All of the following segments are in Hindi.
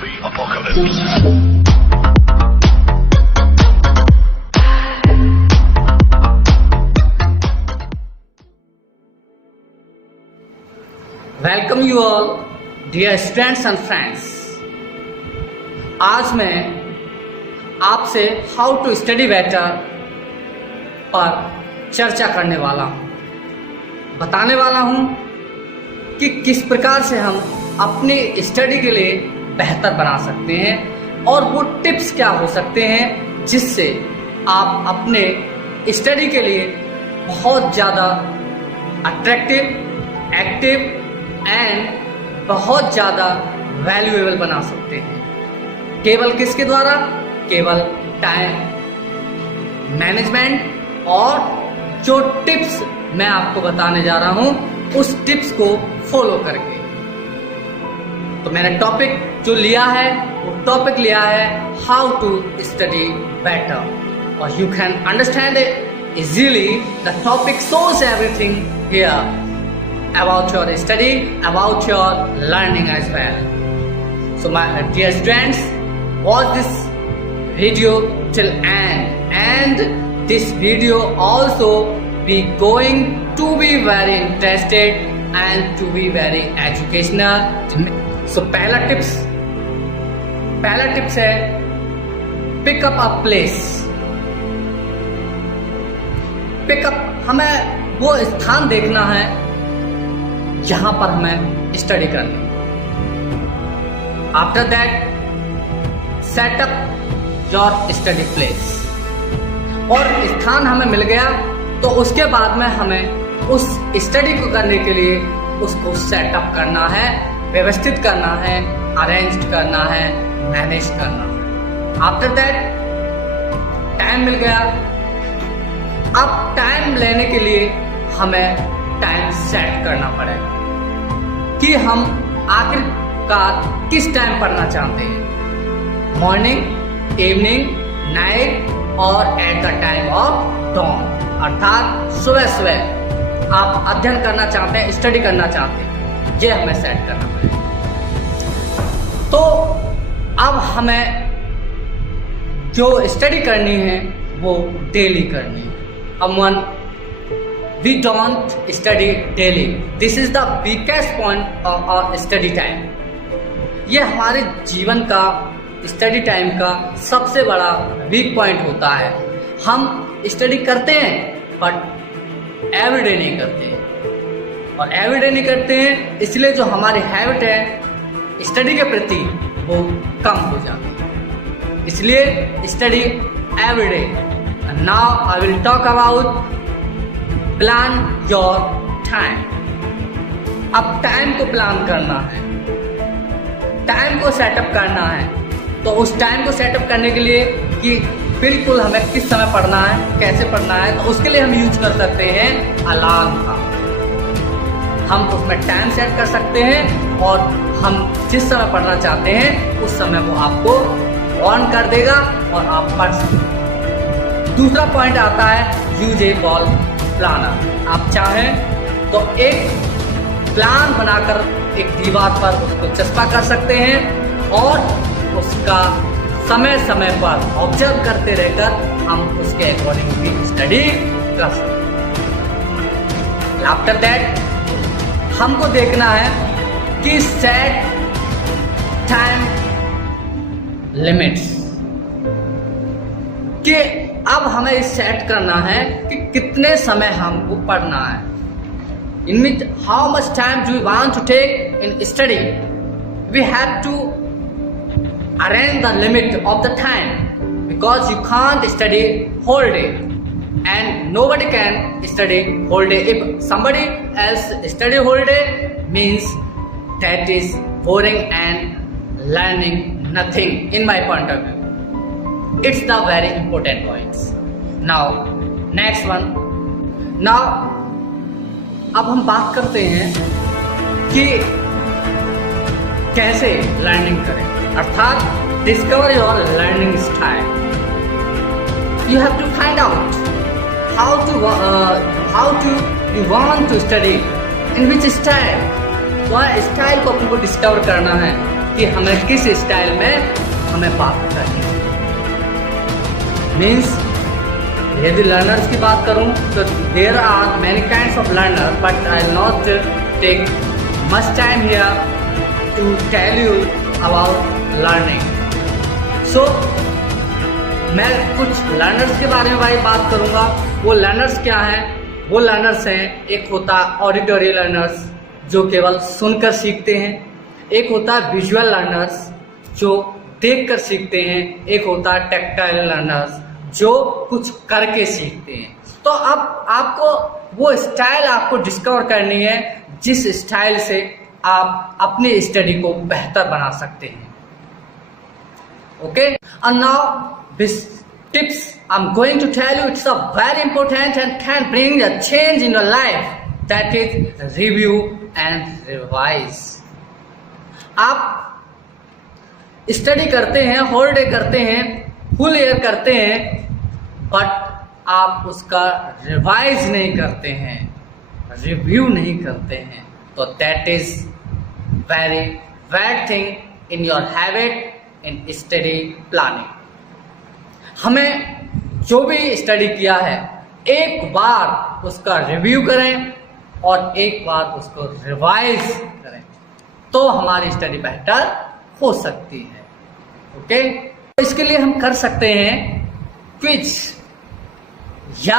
Zombie apocalypse. Welcome you all dear students and friends. आज मैं आपसे हाउ टू स्टडी बेटर पर चर्चा करने वाला हूँ। बताने वाला हूँ कि किस प्रकार से हम अपनी स्टडी के लिए बेहतर बना सकते हैं और वो टिप्स क्या हो सकते हैं जिससे आप अपने स्टडी के लिए बहुत ज़्यादा अट्रैक्टिव, एक्टिव एंड बहुत ज़्यादा वैल्यूएबल बना सकते हैं। केवल किसके द्वारा? केवल टाइम मैनेजमेंट और जो टिप्स मैं आपको बताने जा रहा हूं उस टिप्स को फॉलो करके। तो मैंने टॉपिक जो लिया है वो टॉपिक लिया है हाउ टू स्टडी बेटर और you can understand it easily. The topic shows everything here about your study, about your learning as well. So my dear students, watch this video till end, and this video also be going to be very interested and to be very educational. So पहला tips है pick up a place. pick up हमें वो स्थान देखना है जहां पर हमें स्टडी करनी। After that set up your study place. और स्थान हमें मिल गया तो उसके बाद में हमें उस स्टडी को करने के लिए उसको सेटअप करना है, व्यवस्थित करना है, अरेंज करना है, मैनेज करना है। आफ्टर दैट टाइम मिल गया। अब टाइम लेने के लिए हमें टाइम सेट करना पड़ेगा कि हम आखिरकार किस टाइम पढ़ना चाहते हैं, मॉर्निंग, इवनिंग, नाइट और at the time of dawn, अर्थात सुबह आप अध्ययन करना चाहते हैं, स्टडी करना चाहते हैं, ये हमें सेट करना पड़ेगा। तो अब हमें जो स्टडी करनी है वो डेली करनी है। अमन We don't study daily. This is the weakest point of our study time. ये हमारे जीवन का स्टडी टाइम का सबसे बड़ा वीक पॉइंट होता है। हम स्टडी करते हैं बट एवरीडे नहीं करते हैं, और एवरीडे नहीं करते हैं इसलिए जो हमारी हैबिट है स्टडी के प्रति वो कम हो जाती है। इसलिए study everyday. Now I will talk about plan your time. अब टाइम को प्लान करना है, टाइम को सेटअप करना है। तो उस टाइम को सेटअप करने के लिए कि बिल्कुल हमें किस समय पढ़ना है, कैसे पढ़ना है, तो उसके लिए हम यूज कर सकते हैं अलार्म का। हम उसमें टाइम सेट कर सकते हैं और हम जिस समय पढ़ना चाहते हैं उस समय वो आपको ऑन कर देगा और आप पढ़ सकते हैं। दूसरा पॉइंट आता है यूज ए वॉल प्लानर। आप चाहें तो एक प्लान बनाकर एक दीवार पर उसको चस्पा कर सकते हैं और उसका समय समय पर ऑब्जर्व करते रहकर हम उसके अकॉर्डिंग भी स्टडी कर सकते हैं। आफ्टर दैट हमको देखना है कि सेट टाइम लिमिट्स, कि अब हमें सेट करना है कि कितने समय हमको पढ़ना है। In mean how much time do you want to take in study. We have to arrange the limit of the time because you can't study whole day and nobody can study whole day. If somebody else study whole day means that is boring and learning nothing in my point of view. It's the very important points. Now, next one. Now, अब हम बात करते हैं कि कैसे लर्निंग करें, अर्थात discover your learning style. You have to find out how to you want to study, in which style। वह स्टाइल को आपको डिस्कवर करना है कि हमें किस स्टाइल में हमें बात करनी है। मीन्स यदि लर्नर्स की बात करूं तो there are many kinds of learner, but I will not take much time here to tell you about learning. So मैं कुछ लर्नर्स के बारे में भाई बात करूंगा। वो लर्नर्स क्या हैं? वो लर्नर्स हैं, एक होता है ऑडिटरी लर्नर्स जो केवल सुनकर सीखते हैं, एक होता है विजुअल लर्नर्स जो देखकर सीखते हैं, एक होता है टैक्टाइल लर्नर्स जो कुछ करके सीखते हैं। तो अब आपको वो स्टाइल आपको डिस्कवर करनी है जिस स्टाइल से आप अपनी स्टडी को बेहतर बना सकते हैं। Okay, and now this tips I'm going to tell you, it's a very important and can bring a change in your life, that is review and revise। आप स्टडी करते हैं, होल डे करते हैं, फुल ईयर करते हैं, बट आप उसका रिवाइज नहीं करते हैं, रिव्यू नहीं करते हैं, तो that is very bad thing in your habit in study planning. हमें जो भी स्टडी किया है एक बार उसका रिव्यू करें और एक बार उसको रिवाइज करें, तो हमारी स्टडी बेहतर हो सकती है। ओके, तो इसके लिए हम कर सकते हैं क्विज, या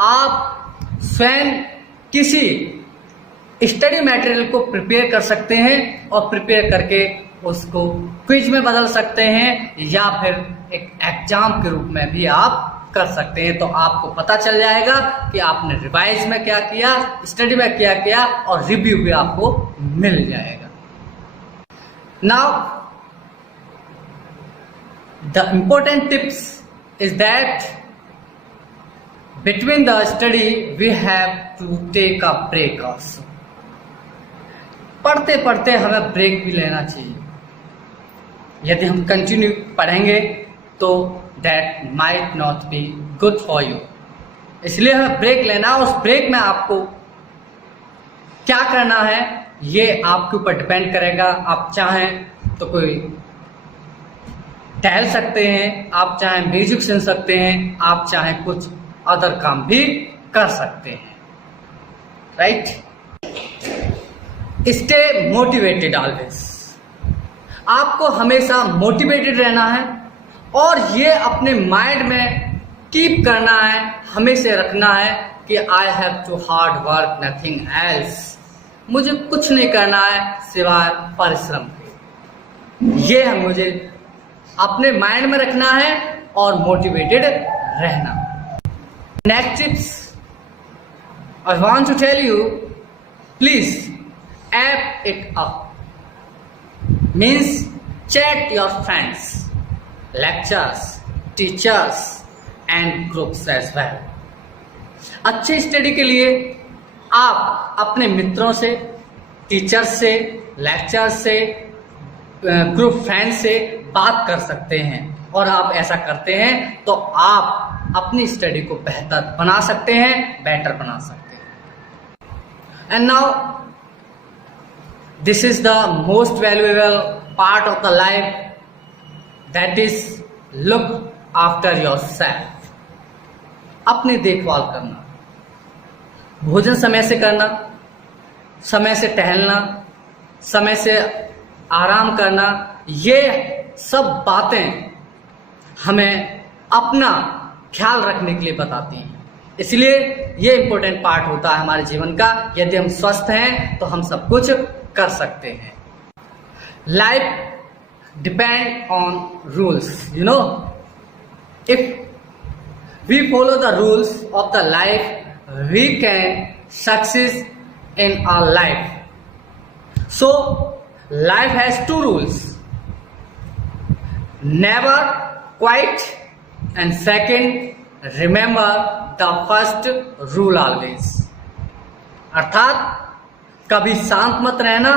आप स्वयं किसी स्टडी मटेरियल को प्रिपेयर कर सकते हैं और प्रिपेयर करके उसको क्विज में बदल सकते हैं, या फिर एक एग्जाम के रूप में भी आप कर सकते हैं। तो आपको पता चल जाएगा कि आपने रिवाइज में क्या किया, स्टडी में क्या किया, और रिव्यू भी आपको मिल जाएगा। Now the important tips is that between the study we have to take a break also। पढ़ते पढ़ते हमें ब्रेक भी लेना चाहिए। यदि हम कंटिन्यू पढ़ेंगे तो that might not be good for you, इसलिए हमें ब्रेक लेना। उस ब्रेक में आपको क्या करना है ये आपके ऊपर डिपेंड करेगा। आप चाहें तो कोई टहल सकते हैं, आप चाहें म्यूजिक सुन सकते हैं, आप चाहें कुछ अदर काम भी कर सकते हैं, राइट। स्टे मोटिवेटेड ऑलवेज, आपको हमेशा मोटिवेटेड रहना है और ये अपने माइंड में कीप करना है, हमेशा रखना है कि I have to hard work nothing else, मुझे कुछ नहीं करना है सिवाय परिश्रम के। ये है मुझे अपने माइंड में रखना है और मोटिवेटेड रहना। Next tips I want to tell you, please app it up, means chat your friends, lectures, teachers and groups as well. अच्छी स्टडी के लिए आप अपने मित्रों से, टीचर्स से, लेक्चर्स से, ग्रुप फ्रेंड से बात कर सकते हैं, और आप ऐसा करते हैं तो आप अपनी स्टडी को बेहतर बना सकते हैं, बेटर बना सकते हैं। And now this is the most valuable part of the life, that is look after yourself. अपनी देखभाल करना, भोजन समय से करना, समय से टहलना, समय से आराम करना, ये सब बातें हमें अपना ख्याल रखने के लिए बताती हैं। इसलिए ये इंपॉर्टेंट पार्ट होता है हमारे जीवन का। यदि हम स्वस्थ हैं तो हम सब कुछ कर सकते हैं। Life depend on rules, you know, if we follow the rules of the life we can success in our life. So life has two rules, never quit, and second remember the first rule always। अर्थात कभी शांत मत रहना,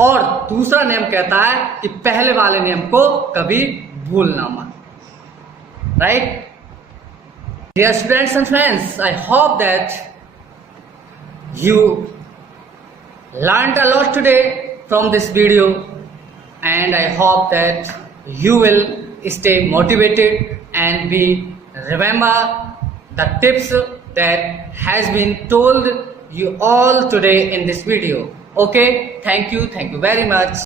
और दूसरा नियम कहता है कि पहले वाले नियम को कभी भूलना मत, right. Dear students and friends, I hope that you learned a lot today from this video, and I hope that you will stay motivated and be remember the tips that has been told you all today in this video. Okay, thank you very much.